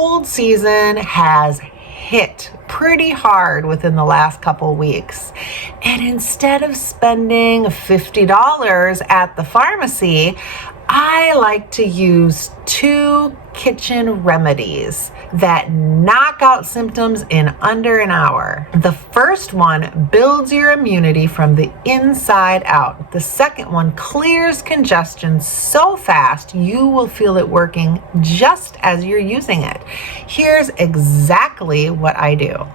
cold season has hit pretty hard within the last couple weeks. And instead of spending $50 at the pharmacy, I like to use 2 kitchen remedies that knock out symptoms in under an hour. The first one builds your immunity from the inside out. The second one clears congestion so fast you will feel it working just as you're using it. Here's exactly what I do.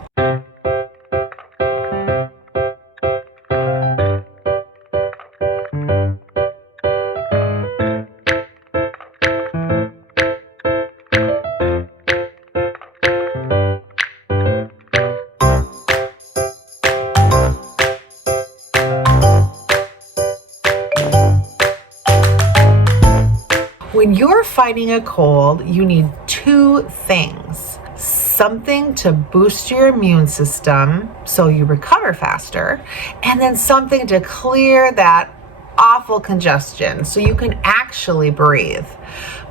When you're fighting a cold, you need 2 things. Something to boost your immune system so you recover faster, and then something to clear that awful congestion so you can actually breathe.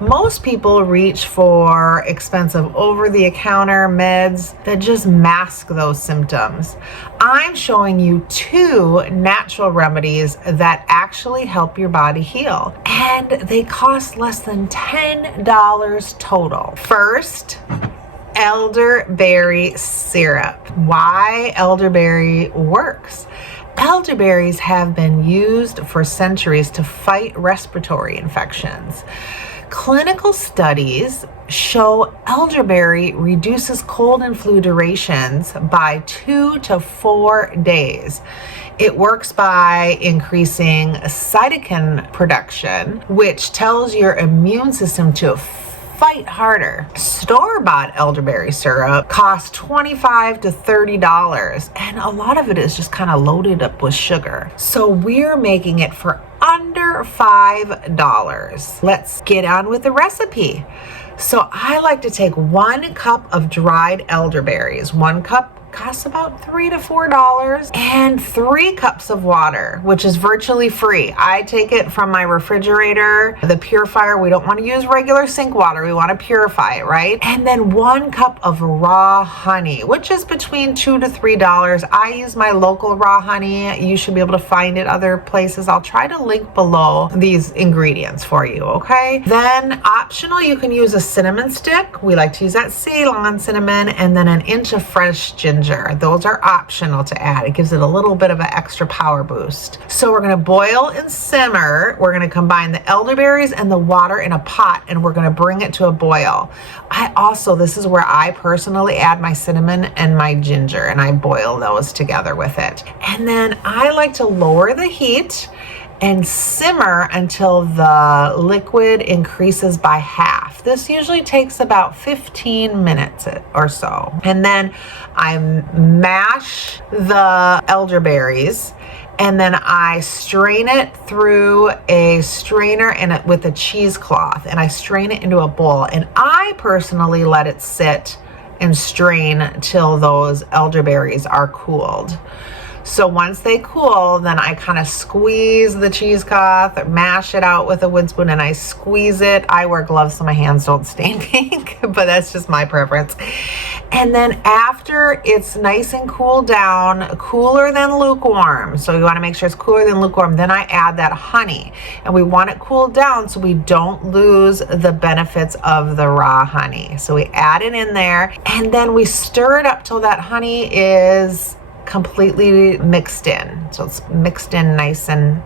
Most people reach for expensive over-the-counter meds that just mask those symptoms. I'm showing you 2 natural remedies that actually help your body heal, and they cost less than $10 total. First, elderberry syrup. Why elderberry works. Elderberries have been used for centuries to fight respiratory infections. Clinical studies show elderberry reduces cold and flu durations by 2 to 4 days. It works by increasing cytokine production, which tells your immune system to fight harder. Store-bought elderberry syrup costs $25 to $30, and a lot of it is just kind of loaded up with sugar. So we're making it for under $5. Let's get on with the recipe. So I like to take 1 cup of dried elderberries. 1 cup costs about $3 to $4, and 3 cups of water, which is virtually free. I take it from my refrigerator, the purifier. We don't want to use regular sink water. We want to purify it, right? And then 1 cup of raw honey, which is between $2 to $3. I use my local raw honey. You should be able to find it other places. I'll try to link below these ingredients for you, okay? Then optional, you can use a cinnamon stick. We like to use that Ceylon cinnamon, and then 1 inch of fresh ginger. Those are optional to add. It gives it a little bit of an extra power boost. So we're going to boil and simmer. We're going to combine the elderberries and the water in a pot, and we're going to bring it to a boil. This is where I personally add my cinnamon and my ginger, and I boil those together with it. And then I like to lower the heat and simmer until the liquid increases by half. This usually takes about 15 minutes or so. And then I mash the elderberries, and then I strain it through a strainer and with a cheesecloth, and I strain it into a bowl. And I personally let it sit and strain till those elderberries are cooled. So once they cool, then I kind of squeeze the cheesecloth, mash it out with a wood spoon, and I squeeze it. I wear gloves so my hands don't stain pink, but that's just my preference. And then after it's nice and cooled down, cooler than lukewarm, so you want to make sure it's cooler than lukewarm, then I add that honey. And we want it cooled down so we don't lose the benefits of the raw honey. So we add it in there, and then we stir it up till that honey is completely mixed in. So it's mixed in nice and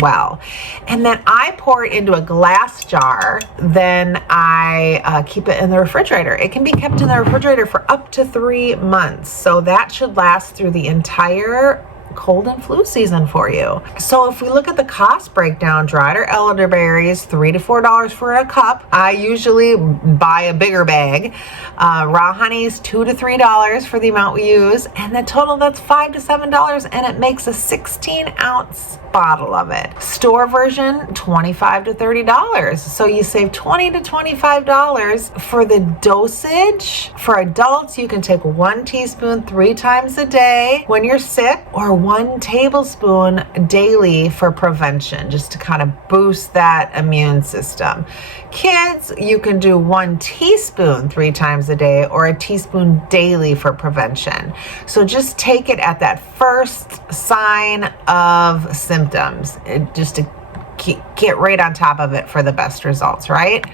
well. And then I pour it into a glass jar. Then I keep it in the refrigerator. It can be kept in the refrigerator for up to 3 months. So that should last through the entire cold and flu season for you. So if we look at the cost breakdown, dried or elderberries, $3 to $4 for a cup. I usually buy a bigger bag. Raw honey is $2 to $3 for the amount we use, and the total, that's $5 to $7, and it makes a 16-ounce bottle of it. Store version, $25 to $30. So you save $20 to $25 for the dosage. For adults, you can take 1 teaspoon 3 times a day when you're sick, or 1 tablespoon daily for prevention, just to kind of boost that immune system. Kids, you can do 1 teaspoon 3 times a day, or a teaspoon daily for prevention. So just take it at that first sign of symptoms, just to get right on top of it for the best results, right?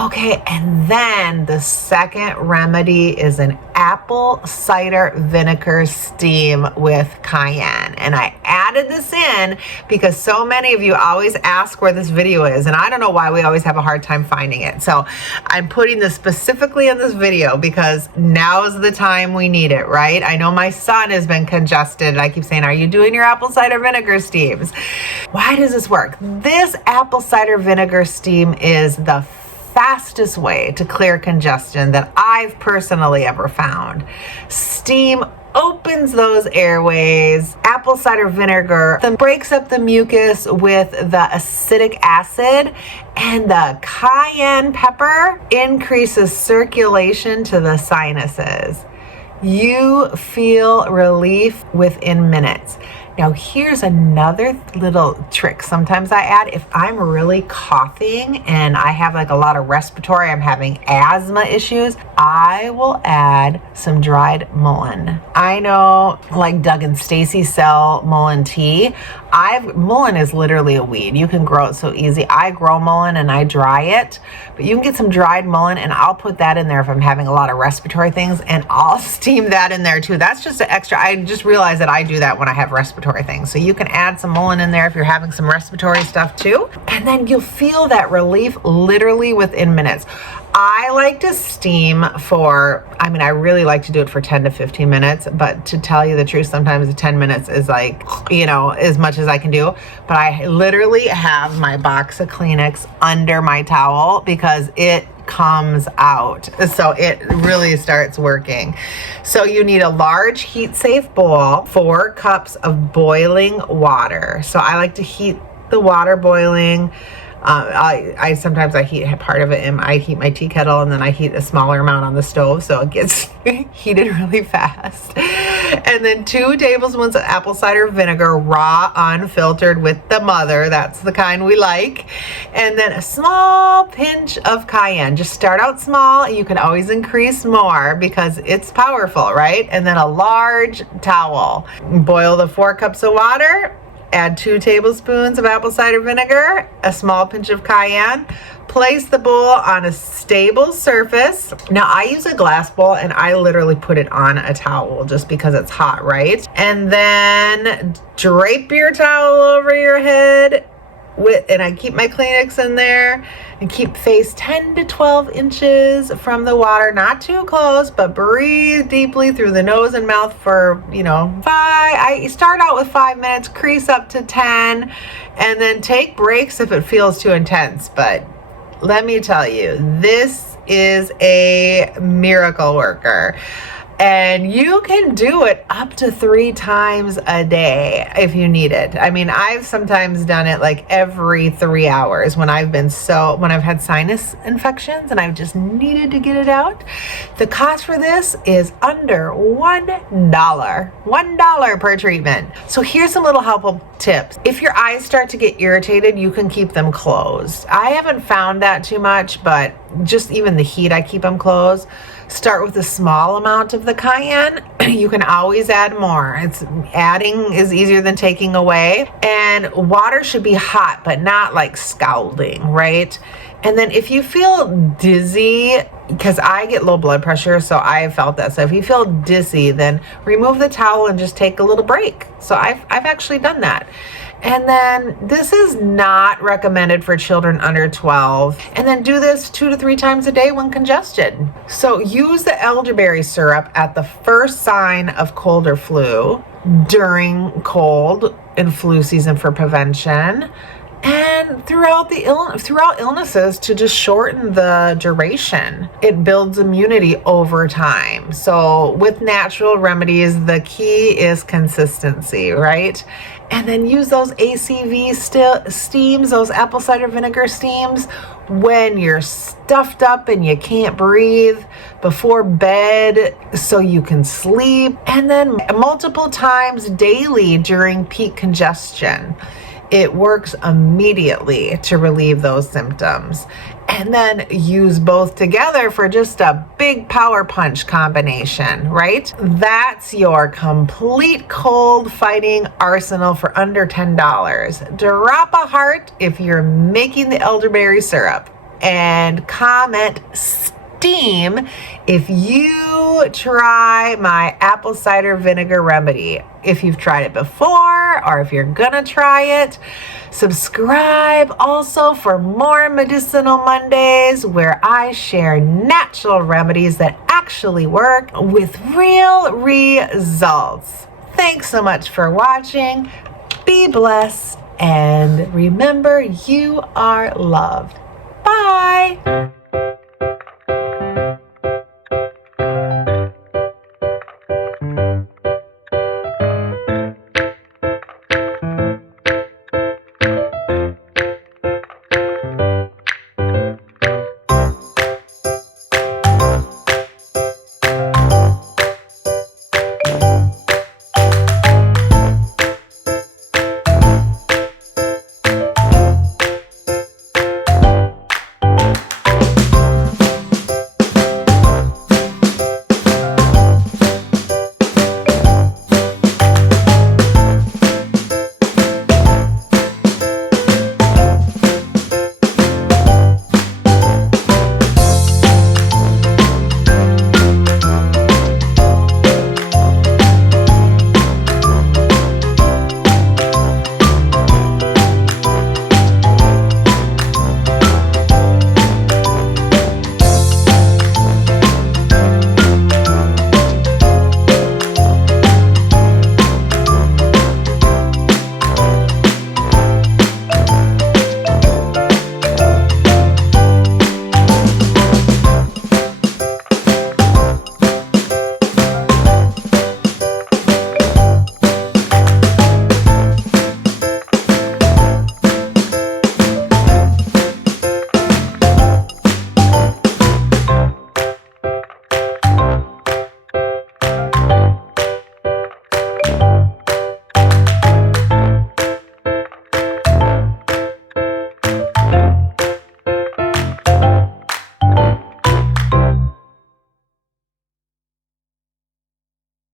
Okay, and then the second remedy is an apple cider vinegar steam with cayenne. And I added this in because so many of you always ask where this video is, and I don't know why we always have a hard time finding it. So I'm putting this specifically in this video because now is the time we need it, right? I know my son has been congested, and I keep saying, are you doing your apple cider vinegar steams? Why does this work? This apple cider vinegar steam is the fastest way to clear congestion that I've personally ever found. Steam opens those airways. Apple cider vinegar then breaks up the mucus with the acidic acid, and the cayenne pepper increases circulation to the sinuses. You feel relief within minutes. Now here's another little trick sometimes I add. If I'm really coughing and I have like a lot of respiratory, I'm having asthma issues, I will add some dried mullein. I know like Doug and Stacy sell mullein tea. Mullein is literally a weed. You can grow it so easy. I grow mullein and I dry it, but you can get some dried mullein, and I'll put that in there if I'm having a lot of respiratory things, and I'll steam that in there too. That's just an extra. I just realized that I do that when I have respiratory things. So you can add some mullein in there if you're having some respiratory stuff too, and then you'll feel that relief literally within minutes. I like to steam for, I really like to do it for 10 to 15 minutes, but to tell you the truth, sometimes the 10 minutes is like, as much as I can do. But I literally have my box of Kleenex under my towel because it comes out. So it really starts working. So you need a large heat safe bowl, 4 cups of boiling water. So I like to heat the water boiling. I sometimes heat part of it, and I heat my tea kettle, and then I heat a smaller amount on the stove so it gets heated really fast. And then 2 tablespoons of apple cider vinegar, raw, unfiltered, with the mother. That's the kind we like. And then a small pinch of cayenne. Just start out small. You can always increase more because it's powerful, right? And then a large towel. Boil the 4 cups of water. Add 2 tablespoons of apple cider vinegar, a small pinch of cayenne. Place the bowl on a stable surface. Now I use a glass bowl, and I literally put it on a towel just because it's hot, right? And then drape your towel over your head and I keep my Kleenex in there, and keep face 10 to 12 inches from the water, not too close, but breathe deeply through the nose and mouth for, I start out with 5 minutes, crease up to 10, and then take breaks if it feels too intense. But let me tell you, this is a miracle worker. And you can do it up to 3 times a day if you need it. I've sometimes done it like every 3 hours when I've had sinus infections and I've just needed to get it out. The cost for this is under $1. $1 per treatment. So here's some little helpful tips. If your eyes start to get irritated, you can keep them closed. I haven't found that too much, but just even the heat, I keep them closed. Start with a small amount of the cayenne. You can always add more. Adding is easier than taking away. And water should be hot, but not like scalding, right? And then if you feel dizzy, because I get low blood pressure, so I have felt that. So if you feel dizzy, then remove the towel and just take a little break. So I've actually done that. And then this is not recommended for children under 12. And then do this 2 to 3 times a day when congested. So use the elderberry syrup at the first sign of cold or flu, during cold and flu season for prevention, and throughout illnesses to just shorten the duration. It builds immunity over time. So with natural remedies, the key is consistency, right? And then use those ACV steams, those apple cider vinegar steams, when you're stuffed up and you can't breathe, before bed so you can sleep, and then multiple times daily during peak congestion. It works immediately to relieve those symptoms. And then use both together for just a big power punch combination, right? That's your complete cold fighting arsenal for under $10. Drop a heart if you're making the elderberry syrup, and comment STEAM if you try my apple cider vinegar remedy. If you've tried it before, or if you're gonna try it. Subscribe also for more Medicinal Mondays, where I share natural remedies that actually work with real results. Thanks so much for watching. Be blessed, and remember, you are loved. Bye.